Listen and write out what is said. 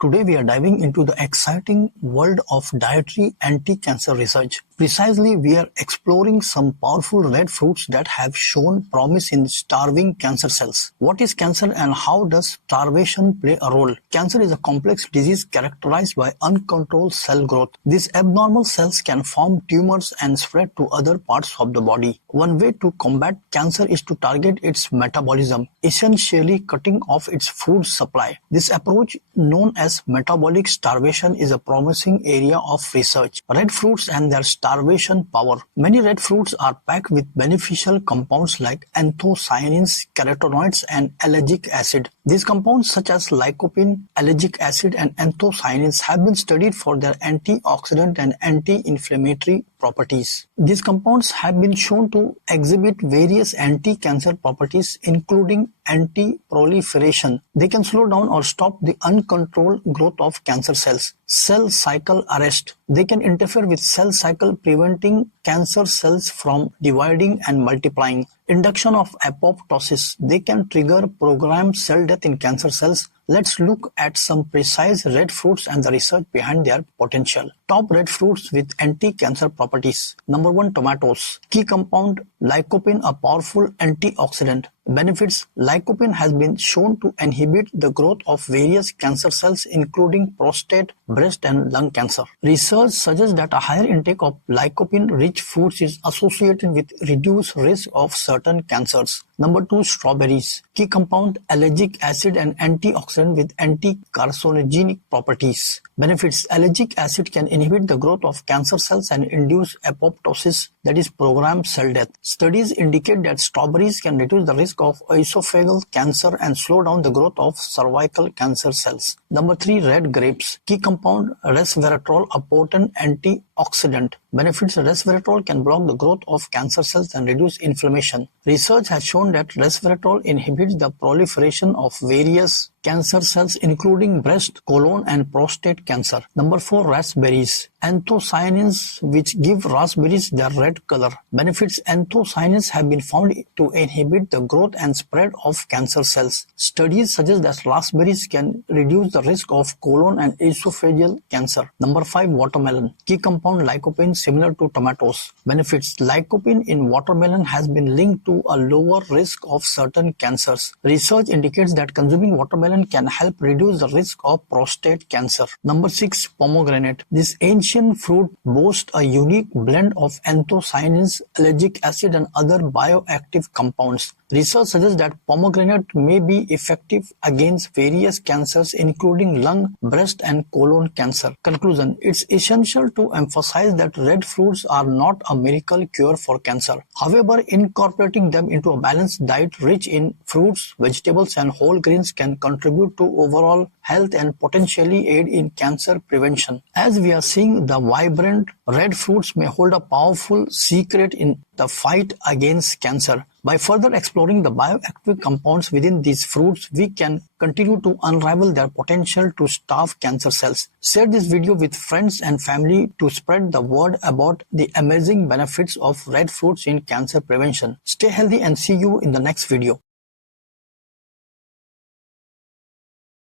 Today we are diving into the exciting world of dietary anti-cancer research. Precisely, we are exploring some powerful red fruits that have shown promise in starving cancer cells. What is cancer and how does starvation play a role? Cancer is a complex disease characterized by uncontrolled cell growth. These abnormal cells can form tumors and spread to other parts of the body. One way to combat cancer is to target its metabolism, essentially cutting off its food supply. This approach, known as metabolic starvation, is a promising area of research. Red fruits and their starvation power. Many red fruits are packed with beneficial compounds like anthocyanins, carotenoids, and allergic acid. These compounds such as lycopene, allergic acid, and anthocyanins have been studied for their antioxidant and anti-inflammatory properties. These compounds have been shown to exhibit various anti-cancer properties, including anti-proliferation. They can slow down or stop the uncontrolled growth of cancer cells. Cell cycle arrest. They can interfere with cell cycle, preventing cancer cells from dividing and multiplying. Induction of apoptosis. They can trigger programmed cell death in cancer cells. Let's look at some precise red fruits and the research behind their potential. Top red fruits with anti-cancer properties. Number 1, tomatoes. Key compound lycopene, a powerful antioxidant. Benefits. Lycopene has been shown to inhibit the growth of various cancer cells, including prostate, breast, and lung cancer. Research suggests that a higher intake of lycopene-rich foods is associated with reduced risk of certain cancers. Number 2, strawberries. Key compound allergic acid and antioxidant with anti-carcinogenic properties. Benefits. Allergic acid can inhibit the growth of cancer cells and induce apoptosis, that is programmed cell death. Studies indicate that strawberries can reduce the risk of esophageal cancer and slow down the growth of cervical cancer cells. Number 3, red grapes. Key compound resveratrol, a potent antioxidant. Benefits. Resveratrol can block the growth of cancer cells and reduce inflammation. Research has shown that resveratrol inhibits the proliferation of various cancer cells, including breast, colon, and prostate cancer. Number 4, raspberries. Anthocyanins, which give raspberries their red color. Benefits. Anthocyanins have been found to inhibit the growth and spread of cancer cells. Studies suggest that raspberries can reduce the risk of colon and esophageal cancer. Number 5, watermelon. Key compound lycopene, similar to tomatoes. Benefits. Lycopene in watermelon has been linked to a lower risk of certain cancers. Research indicates that consuming watermelon can help reduce the risk of prostate cancer. Number 6, pomegranate. This ancient fruit boasts a unique blend of anthocyanins, allergic acid, and other bioactive compounds. Research suggests that pomegranate may be effective against various cancers, including lung, breast, and colon cancer. Conclusion. It's essential to emphasize that red fruits are not a miracle cure for cancer. However, incorporating them into a balanced diet rich in fruits, vegetables, and whole grains can contribute to overall health and potentially aid in cancer prevention. As we are seeing, the vibrant red fruits may hold a powerful secret in the fight against cancer. By further exploring the bioactive compounds within these fruits, we can continue to unravel their potential to starve cancer cells. Share this video with friends and family to spread the word about the amazing benefits of red fruits in cancer prevention. Stay healthy and see you in the next video.